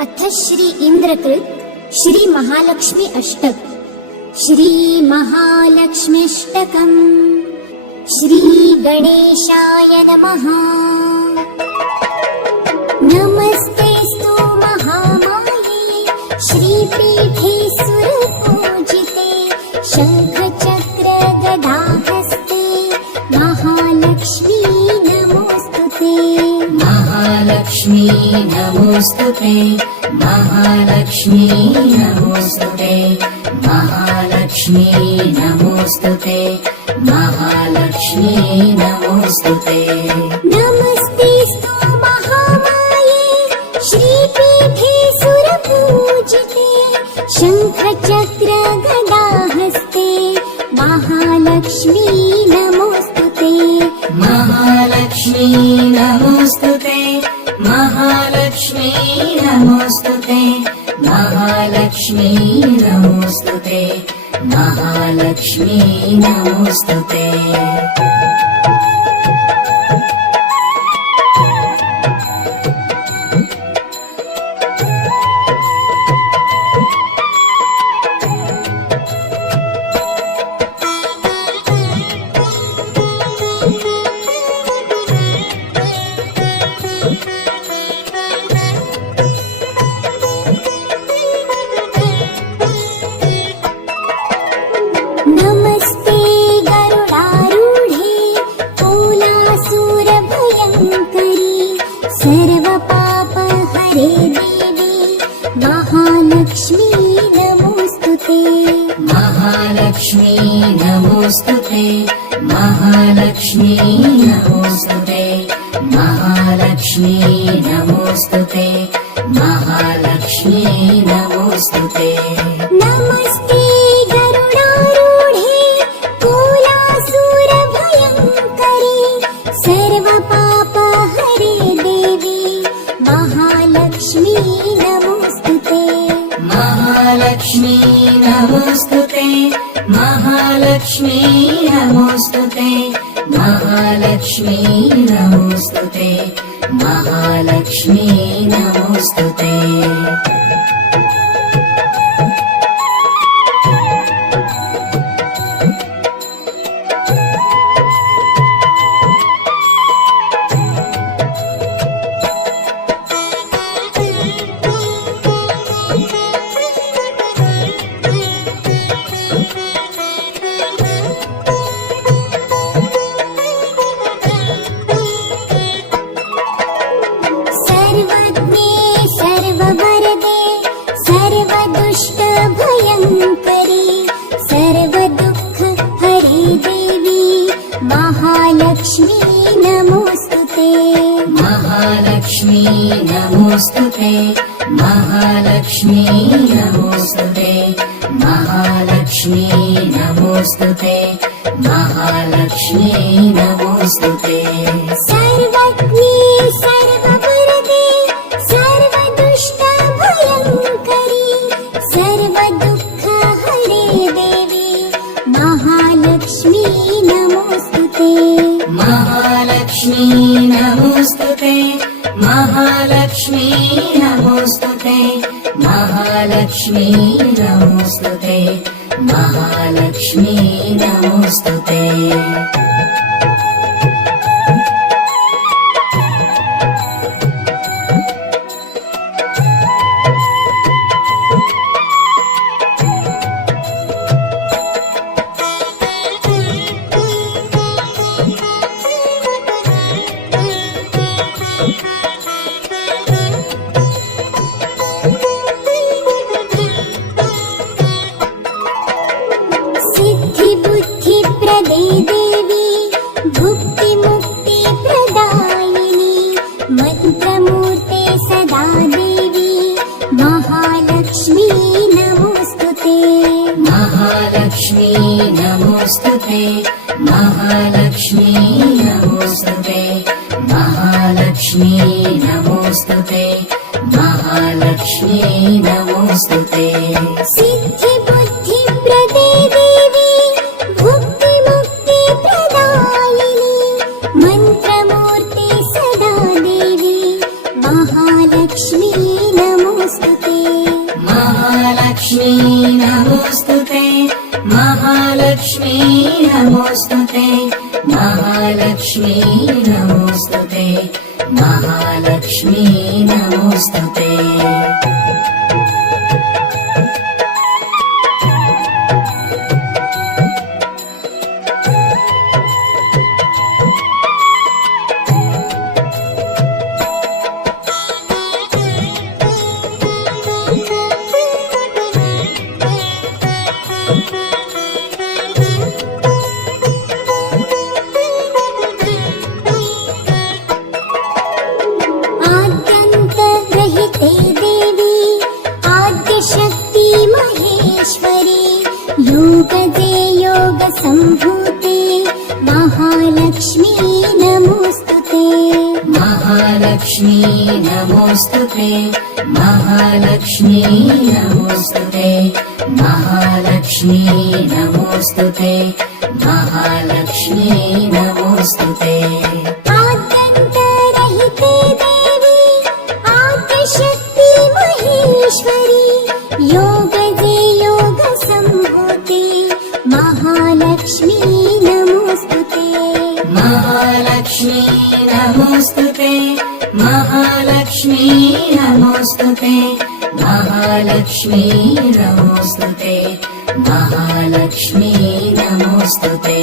अथ श्री इंद्रकृत श्री महालक्ष्मी अष्टक श्री महालक्ष्मीष्टकम् श्री गणेशाय नमः। नमस्तेस्तु महामाये श्रीपीठे सुरपूजिते शंखचक्र गदाहस्ते महालक्ष्मी नमोस्तुते। महालक्ष्मी नमोस्तुते, महालक्ष्मी नमोस्तुते, महालक्ष्मी नमोस्तुते, महालक्ष्मी नमोस्तुते। नमस्तेस्तु महामाये श्रीपीठे सुरपूजिते शंखचक्र गदाहस्ते महालक्ष्मी नमोस्तुते। महालक्ष्मी नमोस्तुते, महालक्ष्मी नमोस्तुते, महालक्ष्मी नमोस्तुते, महालक्ष्मी नमोस्तुते। नमस्ते गरुडारूढे कुलासुरभयङ्करी सर्वपापहरे देवी महालक्ष्मी नमोस्तुते। महालक्ष्मी नमोस्तुते, महालक्ष्मी नमोस्तुते, महालक्ष्मी नमोस्तुते, महालक्ष्मी नमोस्तुते। नमस्ते गरुडारूढे कुलासुरभयङ्करी सर्वपापहरे देवी महालक्ष्मी नमोस्तुते। महालक्ष्मी नमोस्तुते, महालक्ष्मी नमोस्तुते, महालक्ष्मी नमोस्तुते, महालक्ष्मी नमोस्तुते। सर्वज्ञे सर्ववरदे सर्वदुष्टभयङ्करी सर्वदुःखहरे देवी महालक्ष्मी नमोस्तुते। महालक्ष्मी नमोस्तुते, महालक्ष्मी नमोस्तुते, महालक्ष्मी नमोस्तुते, महालक्ष्मी नमोस्तुते। सर्वज्ञे सर्ववरदे सर्वदुष्टभयङ्करी सर्वदुःखहरे देवी महालक्ष्मी नमोस्तुते। महालक्ष्मी नमोस्तुते, महालक्ष्मी नमोस्तुते, महालक्ष्मी नमोस्तुते, महालक्ष्मी नमोस्तुते। सिद्धिबुद्धिप्रदे देवी भुक्तिमुक्तिप्रदायिनी मन्त्रमूर्ते सदा देवी महालक्ष्मी नमोस्तुते। महालक्ष्मी नमोस्तुते, महालक्ष्मी नमोस्तुते, महालक्ष्मी नमोस्तुते, महालक्ष्मी नमोस्तुते। सिद्धिबुद्धिप्रदे देवी भुक्तिमुक्तिप्रदायिनी मन्त्रमूर्ते सदा देवी महालक्ष्मी नमोस्तुते। महालक्ष्मी नमोस्तुते महालक्ष्मी नमोस्तुते महालक्ष्मी नमोस्तुते महालक्ष्मी नमोस्तुते आद्यन्तरहिते देवी आद्यशक्ति महेश्वरी योगदे योगसम्भूते महालक्ष्मी नमोस्तुते महालक्ष्मी नमोस्तुते महालक्ष्मी नमोस्तुते महालक्ष्मी नमोस्तुते महालक्ष्मी नमोस्तुते आद्यन्तरहिते देवी आद्यशक्ति महेश्वरी योगदे योगसम्भूते महालक्ष्मी नमोस्तुते महालक्ष्मी नमोस्तुते महालक्ष्मी नमोस्तुते महालक्ष्मी नमोस्तुते महालक्ष्मी नमोस्तुते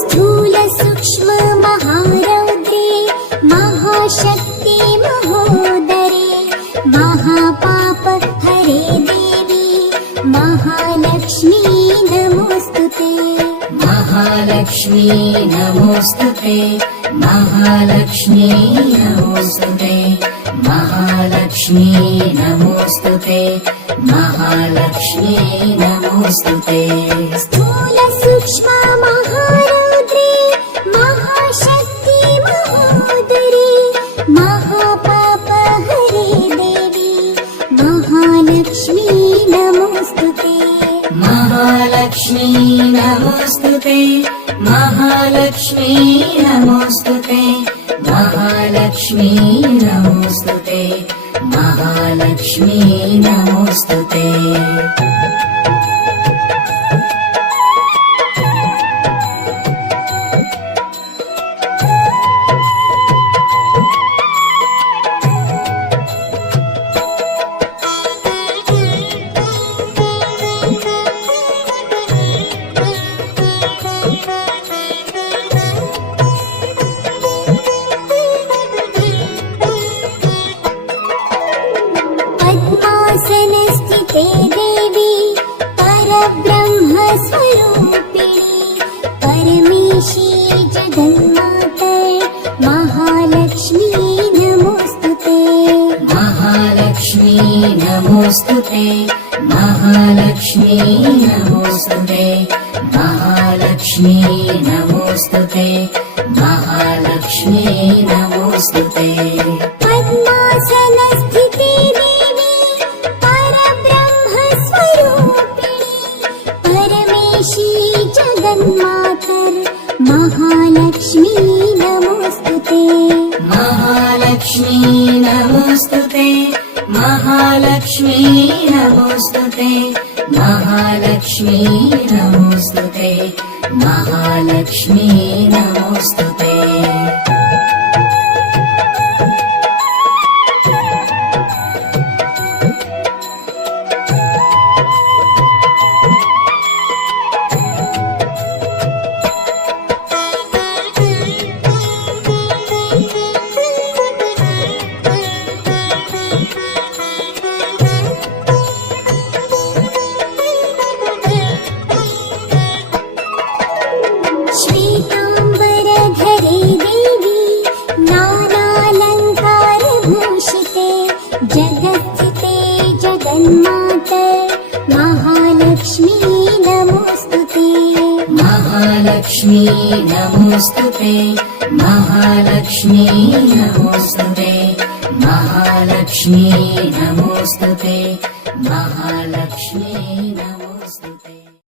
स्थूल सूक्ष्म महारौद्रे महाशक्ति महोदरे महापाप हरे देवी महालक्ष्मी नमोस्तुते महालक्ष्मी नमोस्तुते महालक्ष्मी नमोस्तुते महालक्ष्मी नमोस्तुते महालक्ष्मी नमोस्तुते स्थूल सूक्ष्म महारौद्रे महाशक्ति महोदरे महापाप हरे देवी महालक्ष्मी नमोस्तुते महालक्ष्मी नमोस्तुते महालक्ष्मी नमोस्तुते महालक्ष्मी नमोस्तुते महालक्ष्मी नमोस्तुते पद्मासनस्थिते देवी परब्रह्मस्वरूपिणी परमेशी जगन्मातर् महालक्ष्मी नमोस्तुते महालक्ष्मी नमोस्तुते महालक्ष्मी नमोस्तुते महालक्ष्मी नमोस्तुते महालक्ष्मी नमोस्तुते पद्मासनस्थिते देवी परब्रह्मस्वरूपिणी परमेशी जगन्मातर् महालक्ष्मी नमोस्तुते महालक्ष्मी नमोस्तुते महालक्ष्मी नमोस्तुते महालक्ष्मी नमोस्तुते महालक्ष्मी नमोस्तुते जगन्मातर् महालक्ष्मी नमोस्तुते महालक्ष्मी नमोस्तुते महालक्ष्मी नमोस्तुते महालक्ष्मी नमोस्तुते महालक्ष्मी नमोस्तुते।